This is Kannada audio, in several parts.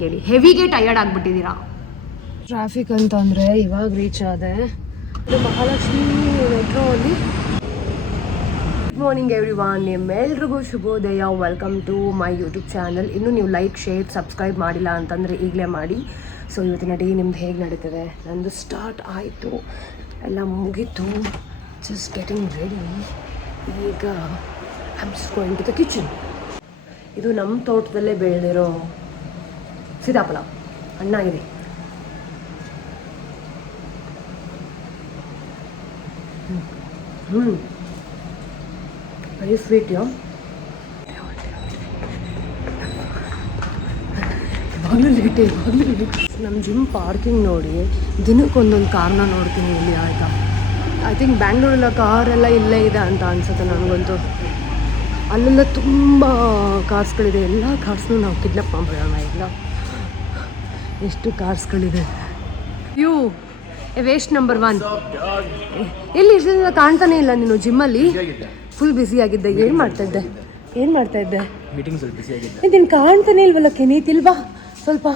ಕೇಳಿ, ಹೆವಿಗೆ ಟಯರ್ಡ್ ಆಗಿಬಿಟ್ಟಿದ್ದೀರಾ. ಟ್ರಾಫಿಕ್ ಅಂತಂದರೆ ಇವಾಗ ರೀಚ್ ಆದೆ ಮಹಾಲಕ್ಷ್ಮಿ ಮೆಟ್ರೋ ಅಲ್ಲಿ. ಗುಡ್ ಮಾರ್ನಿಂಗ್ ಎವ್ರಿವಾನ್, ನಿಮ್ಮೆಲ್ರಿಗೂ ಶುಭೋದಯ. Welcome to my YouTube channel. ಇನ್ನೂ ನೀವು ಲೈಕ್, ಶೇರ್, ಸಬ್ಸ್ಕ್ರೈಬ್ ಮಾಡಿಲ್ಲ ಅಂತಂದರೆ ಈಗಲೇ ಮಾಡಿ. ಸೊ ಇವತ್ತಿನ ಡೇ ನಿಮ್ದು ಹೇಗೆ ನಡೀತದೆ? ನಂದು ಸ್ಟಾರ್ಟ್ ಆಯಿತು, ಎಲ್ಲ ಮುಗೀತು, ಜಸ್ಟ್ ಗೆಟಿಂಗ್ ರೆಡಿ. ಈಗ I am just going to the kitchen. ಇದು ನಮ್ಮ ತೋಟದಲ್ಲೇ ಬೆಳೆದಿರೋ ಸೀತಾಫಲ, ಹಣ್ಣಾಗಿದೆ. ವೆರಿ ಸ್ವೀಟ್ ಯೋ. ಇವಾಗಲೂ ಲೇಟೇ. ನಮ್ಮ ಜಿಮ್ ಪಾರ್ಕಿಂಗ್ ನೋಡಿ, ದಿನಕ್ಕೊಂದೊಂದು ಕಾರ್ನ ನೋಡ್ತೀನಿ ಇಲ್ಲಿ. ಆಯಿತಾ, ಐ ಥಿಂಕ್ ಬ್ಯಾಂಗ್ಳೂರೆಲ್ಲ ಕಾರೆಲ್ಲ ಇಲ್ಲೇ ಇದೆ ಅಂತ ಅನ್ಸುತ್ತೆ ನನಗಂತೂ. ಅಲ್ಲೆಲ್ಲ ತುಂಬ ಕಾರ್ಸ್ಗಳಿದೆ. ಎಲ್ಲ ಕಾರ್ಸ್ನೂ ನಾವು ಕಿಡ್ನಾಪ್ ಮಾಡ್ಬಿಡೋಣ. ಇಲ್ಲ, ಎಷ್ಟು ಕಾರ್ಸ್ಗಳಿದೆ. You waste number 1. ಎಲ್ಲಿ ಇಷ್ಟದಿಂದ ಕಾಣ್ತಾನೆ ಇಲ್ಲ ನೀನು ಜಿಮ್ಮಲ್ಲಿ. ಫುಲ್ ಬ್ಯುಸಿ ಆಗಿದ್ದೆ. ಏನು ಮಾಡ್ತಾ ಇದ್ದೆ? ನೀನು ಕಾಣ್ತಾನೆ ಇಲ್ವಲ್ಲ, ಕೆನೀತಿಲ್ವಾ ಸ್ವಲ್ಪ?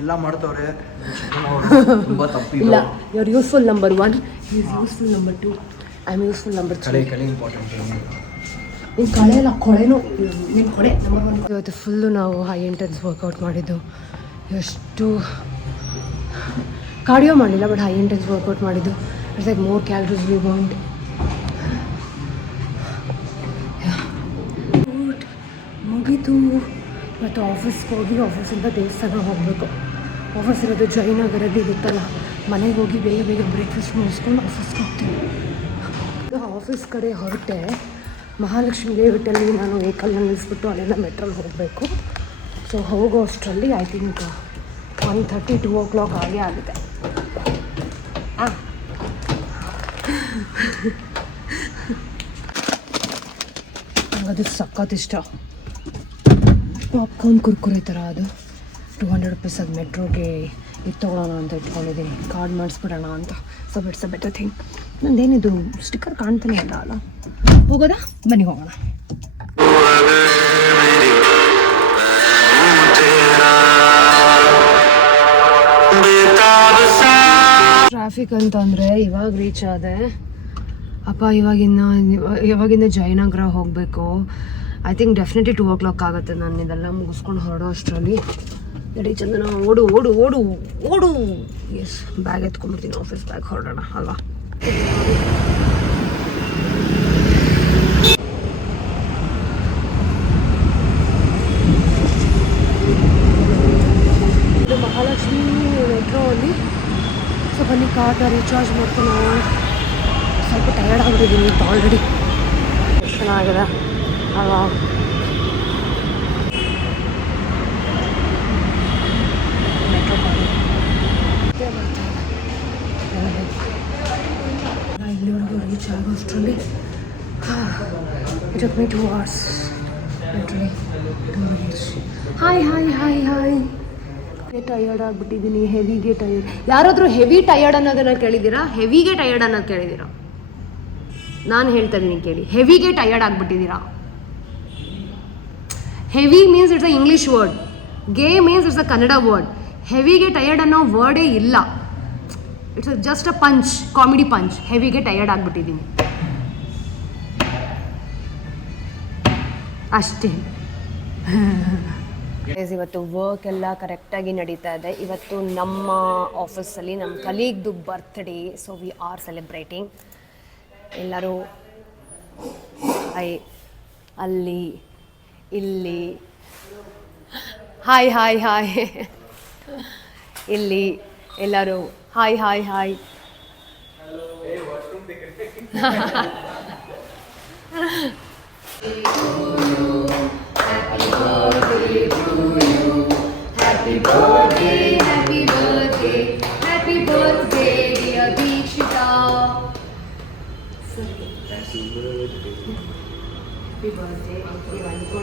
ಎಲ್ಲ ಮಾಡ್ತವ್ರೆ. ಇಲ್ಲ, you are useful number 1, is useful number 2, I am useful number 3. ನೀನು ಕಳೆ ಎಲ್ಲ ಕೊಳೆನೂ ನೀನು ಕೊಡೆ ನಂಬರ್ 1. ಇವತ್ತು ಫುಲ್ಲು ನಾವು ಹೈ ಇಂಟೆನ್ಸ್ ವರ್ಕೌಟ್ ಮಾಡಿದ್ದು. ಎಷ್ಟು ಕಾರ್ಡಿಯೋ ಮಾಡಲಿಲ್ಲ, ಬಟ್ ಹೈ ಇಂಟೆನ್ಸ್ ವರ್ಕೌಟ್ ಮಾಡಿದ್ದು. It's like more calories we want. ಮುಗೀತು. ಮತ್ತು ಆಫೀಸ್ಗೆ ಹೋಗಿ, ಆಫೀಸಿಂದ ದೇವಸ್ಥಾನ ಹೋಗಬೇಕು. ಆಫೀಸ್ ಇರೋದು ಜಯನಗರಲ್ಲಿ ಇರುತ್ತಲ್ಲ, ಮನೆಗೆ ಹೋಗಿ ಬೇಗ ಬ್ರೇಕ್ಫಾಸ್ಟ್ ಮುಗಿಸ್ಕೊಂಡು ಆಫೀಸ್ಗೆ ಹೋಗ್ತೀನಿ. ಆಫೀಸ್ ಕಡೆ ಹೊರಟೆ, ಮಹಾಲಕ್ಷ್ಮಿ ಲೇಔಟಲ್ಲಿ ನಾನು ವೆಹಿಕಲ್ನ ನಿಲ್ಲಿಸ್ಬಿಟ್ಟು ಅಲ್ಲೆಲ್ಲ ಮೆಟ್ರಲ್ಲಿ ಹೋಗಬೇಕು. ಸೊ ಹೋಗೋ ಅಷ್ಟರಲ್ಲಿ ಐ ಥಿಂಕ್ 1:30, 2 o'clock ಆಗೇ ಆಗಿದೆ. ನಂಗದು ಸಖತ್ ಇಷ್ಟ. ಪಾಪ್ಕಾರ್ನ್ ಕುರ್ಕುರೆ ಥರ ಅದು. 200 rupees ಅದು. ಮೆಟ್ರೋಗೆ ಇದು ತೊಗೊಳ್ಳೋಣ ಅಂತ ಇಟ್ಕೊಂಡಿದ್ದೀನಿ, ಕಾರ್ಡ್ ಮಾಡಿಸ್ಬಿಡೋಣ ಅಂತ. So it's a better thing. ನಂದೇನಿದು ಸ್ಟಿಕ್ಕರ್ ಕಾಣ್ತಾನೆ ಇಲ್ಲ ಅಲ್ಲ. ಹೋಗೋದಾ? ಬನ್ನಿ ಹೋಗೋಣ. ಟ್ರಾಫಿಕ್ ಅಂತಂದರೆ ಇವಾಗ ರೀಚ್ ಆದೆ. ಅಪ್ಪ ಇವಾಗಿಂದ ಜಯನಗರ ಹೋಗಬೇಕು. ಐ ಥಿಂಕ್ ಡೆಫಿನೆಟ್ಲಿ 2 o'clock ಆಗುತ್ತೆ. ನಾನು ಇದೆಲ್ಲ ಮುಗಿಸ್ಕೊಂಡು ಹೊರಡೋ ಅಷ್ಟರಲ್ಲಿ. ರೆಡಿ ಚಂದನ, ಓಡು. ಎಸ್, ಬ್ಯಾಗ್ ಎತ್ಕೊಂಡ್ಬಿಡ್ತೀನಿ, ಆಫೀಸ್ ಬ್ಯಾಗ್. ಹೊರಡೋಣ ಅಲ್ವಾ? ಇದು ಮಹಾಲಕ್ಷ್ಮಿ ಮೆಟ್ರೋ ಅಲ್ಲಿ. ಸೊ ಬನ್ನಿ, ಕಾರ್ನ ರೀಚಾರ್ಜ್ ಮಾಡ್ಕೊಂಡು. ಸ್ವಲ್ಪ ಟಯರ್ಡ್ ಆಗಿಬಿಟ್ಟಿದ್ದೀನಿ ಆಲ್ರೆಡಿ. ಚೆನ್ನಾಗಿದೆ ಅಲ್ವಾ? ಮೆಟ್ರೋ ಇಲ್ಲಿವರೆಗೂ ರೀಚ್ ಆಗೋ ಅಷ್ಟರಲ್ಲಿ it me 2 hours. Hi. Tired ಆಗಿಬಿಟ್ಟಿದ್ದೀನಿ, ಹೆವಿಗೆ ಟಯರ್ಡ್. ಯಾರಾದರೂ ಹೆವಿ ಟಯರ್ಡ್ ಅನ್ನೋದನ್ನು ಕೇಳಿದ್ದೀರಾ? ಹೆವಿಗೆ ಟಯರ್ಡ್ ಅನ್ನೋದು ಕೇಳಿದ್ದೀರಾ? ನಾನು ಹೇಳ್ತಾ ಇದ್ದೀನಿ ಕೇಳಿ, ಹೆವಿಗೆ ಟಯರ್ಡ್ ಆಗಿಬಿಟ್ಟಿದ್ದೀರಾ. Heavy means it's a English word, ಗೇ means it's a Kannada word. ಹೆವಿಗೆ ಟಯರ್ಡ್ ಅನ್ನೋ ವರ್ಡೇ ಇಲ್ಲ. It's just a punch, comedy punch. ಹೆವಿಗೆ ಟಯರ್ಡ್ ಆಗಿಬಿಟ್ಟಿದ್ದೀನಿ ಅಷ್ಟೇ. ಇವತ್ತು ವರ್ಕ್ ಎಲ್ಲ ಕರೆಕ್ಟಾಗಿ ನಡೀತಾ ಇದೆ. ಇವತ್ತು ನಮ್ಮ ಆಫೀಸಲ್ಲಿ ನಮ್ಮ ಕಲೀಗ್ದು birthday. So we are celebrating. ಎಲ್ಲರೂ ಅಲ್ಲಿ ಇಲ್ಲಿ ಹಾಯ್ ಇಲ್ಲಿ ಎಲ್ಲರೂ hi. Happy birthday dear Deekshita.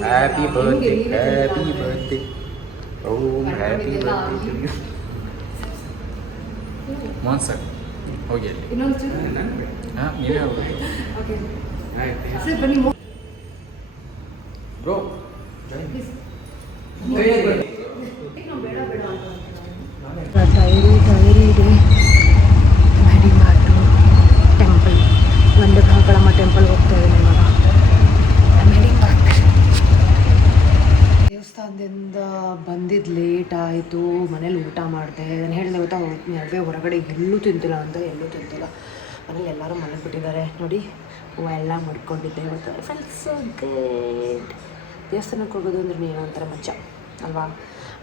Happy birthday. Oh, happy birthday to you. Monster. ಹೋಗಿ ಇನ್ನೊಂದು ನೀವೇ ಹೋಗಿ. ಓಕೆ ಸರ್ ಬನ್ನಿ ಬ್ರೋ ಟೈರಿ ಇದೆ, ಮೆಡಿಮಾರ್ಟು, ಟೆಂಪಲ್, ಒಂದೇ ಮಹಾಕಾಳಮ್ಮ ಟೆಂಪಲ್ಗೆ ಹೋಗ್ತಾ ಇದ್ದೀನಿ ಇವಾಗ. ಮೆಡಿಮಾರ್ಟ್ ದೇವಸ್ಥಾನದಿಂದ ಬಂದಿದ್ದು ಲೇಟ್ ಆಯಿತು, ಮನೇಲಿ ಊಟ ಮಾಡಿದೆ. ನಾನು ಹೇಳಿದೆ ಗೊತ್ತಾ, ನಡುವೆ ಹೊರಗಡೆ ಎಲ್ಲೂ ತಿಂತಿಲ್ಲ ಅಂತ, ಎಲ್ಲೂ ತಿಂತಿಲ್ಲ. ಮನೇಲಿ ಎಲ್ಲರೂ ಮಲಗಿಬಿಟ್ಟಿದ್ದಾರೆ ನೋಡಿ, ಹೂವೆಲ್ಲ ಮಾಡ್ಕೊಂಡಿದ್ದೆ ಇವತ್ತು. Feels so good. ದೇವಸ್ಥಾನಕ್ಕೆ ಹೋಗೋದು ಅಂದ್ರೆ ಏನೋ ಒಂಥರ ಮಜಾ ಅಲ್ವಾ.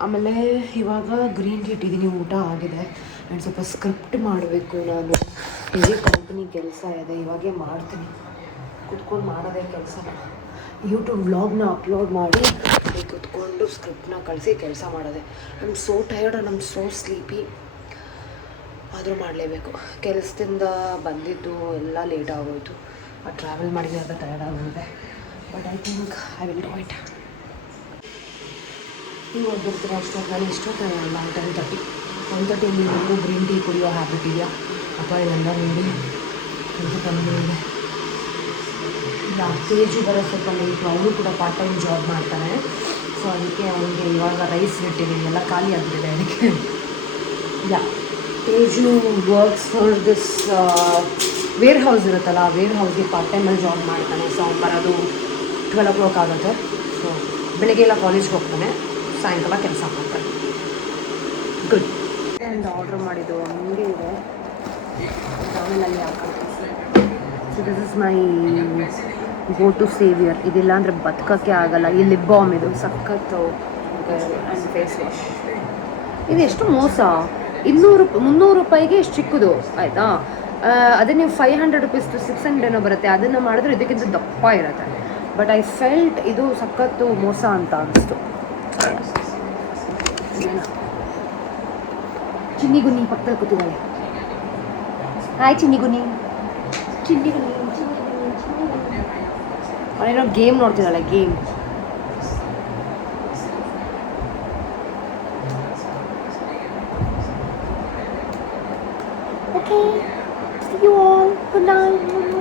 ಆಮೇಲೆ ಇವಾಗ ಗ್ರೀನ್ ಟೀ ಇಟ್ಟಿದ್ದೀನಿ, ಊಟ ಆಗಿದೆ. ಆ್ಯಂಡ್ ಸ್ವಲ್ಪ ಸ್ಕ್ರಿಪ್ಟ್ ಮಾಡಬೇಕು ನಾನು. ಇದೇ ಕಂಪ್ನಿ ಕೆಲಸ ಇದೆ, ಇವಾಗೇ ಮಾಡ್ತೀನಿ. ಕುತ್ಕೊಂಡು ಮಾಡೋದೇ ಕೆಲಸನ. ಯೂಟ್ಯೂಬ್ ವ್ಲಾಗ್ನ ಅಪ್ಲೋಡ್ ಮಾಡಿ ಕುತ್ಕೊಂಡು ಸ್ಕ್ರಿಪ್ಟ್ನ ಕಳಿಸಿ ಕೆಲಸ ಮಾಡೋದೆ. I am so tired, I am so sleepy. ಆದರೂ ಮಾಡಲೇಬೇಕು. ಕೆಲಸದಿಂದ ಬಂದಿದ್ದು ಎಲ್ಲ ಲೇಟ್ ಆಗೋಯಿತು. ಟ್ರಾವೆಲ್ ಮಾಡಿದ್ರೆ ಅದು ಟಯರ್ಡ್ ಆಗೋಗಿದೆ. But I think I will do it. ನೀವು ಹೋಗ್ಬಿಡ್ತೀರ ಅಷ್ಟೊತ್ತು. ನಾನು ಎಷ್ಟೊತ್ತು ನಾನು 10:30 1:30 ಗ್ರೀನ್ ಟೀ ಕುಡಿಯೋ ಹ್ಯಾಬಿಟ್ ಇದೆಯಾ ಅಪ್ಪ ಇಲ್ಲೆಲ್ಲ ನೋಡಿ ಕೆಲಸ ತಂದಿದೆ. ಇಲ್ಲ ತೇಜು ಬರೋ ಸ್ವಲ್ಪ ಲೇಟು, ಅವನು ಕೂಡ ಪಾರ್ಟ್ ಟೈಮ್ ಜಾಬ್ ಮಾಡ್ತಾನೆ. ಸೊ ಅದಕ್ಕೆ ಅವನಿಗೆ ಇವಾಗ ರೈಸ್ ಇಟ್ಟಿದ್ದೀನಿ, ಎಲ್ಲ ಖಾಲಿ ಆಗಿಬಿಟ್ಟಿದೆ ಅದಕ್ಕೆ. ಇಲ್ಲ Teju works for this wear house ಇರುತ್ತಲ್ಲ, ಆ ವೇರ್ ಹೌಸ್ಗೆ ಪಾರ್ಟ್ ಟೈಮಲ್ಲಿ ಜಾಬ್ ಮಾಡ್ತಾನೆ. ಸೊ ಅವ್ನು ಬರೋದು 12 o'clock ಆಗುತ್ತೆ. ಸೊ ಬೆಳಗ್ಗೆ ಎಲ್ಲ ಕಾಲೇಜ್ಗೆ ಹೋಗ್ತಾನೆ, ಸಾಯಂಕಾಲ ಕೆಲಸ ಮಾಡ್ತಾನೆ. ಗುಡ್. ಒಂದು ಆರ್ಡ್ರ್ ಮಾಡಿದ್ದು ಅಂಗಡಿ ಇದೆ, ಆಮೇಲೆ ಅಲ್ಲಿ ಹಾಕೋದು. So this is my go to saviour. ಇದಿಲ್ಲ ಅಂದರೆ ಬದುಕೋಕ್ಕೆ ಆಗಲ್ಲ. ಈ ಲಿಪ್ ಬಾಮ್ ಇದು ಸಖತ್ತು. ಆ್ಯಂಡ್ ಫೇಸ್ ವಾಶ್ ಇದು ಎಷ್ಟು ಮೋಸ. 300 ರೂಪಾಯಿಗೆ ಎಷ್ಟು ಚಿಕ್ಕದು ಆಯಿತಾ. ಅದೇ ನೀವು 500 rupees to 600 ಏನೋ ಬರುತ್ತೆ, ಅದನ್ನು ಮಾಡಿದ್ರೆ ಇದಕ್ಕಿಂತ ದಪ್ಪ ಇರುತ್ತೆ. ಬಟ್ ಐ ಫೆಲ್ಟ್ ಇದು ಸಖತ್ತು ಮೋಸ ಅಂತ ಅನಿಸ್ತು. ಚಿನ್ನಿಗುನಿ ಪಕ್ಕದಲ್ಲಿ ಕೂತಿದ್ದಾಳೆ. ಹಾಯ್ ಚಿನ್ನಿಗುನಿ. ಚಿನ್ನಿಗುನಿ ಅವನೇನೋ ಗೇಮ್ ನೋಡ್ತಿದ್ದಾಳೆ, game. Okay, see you all. Good night.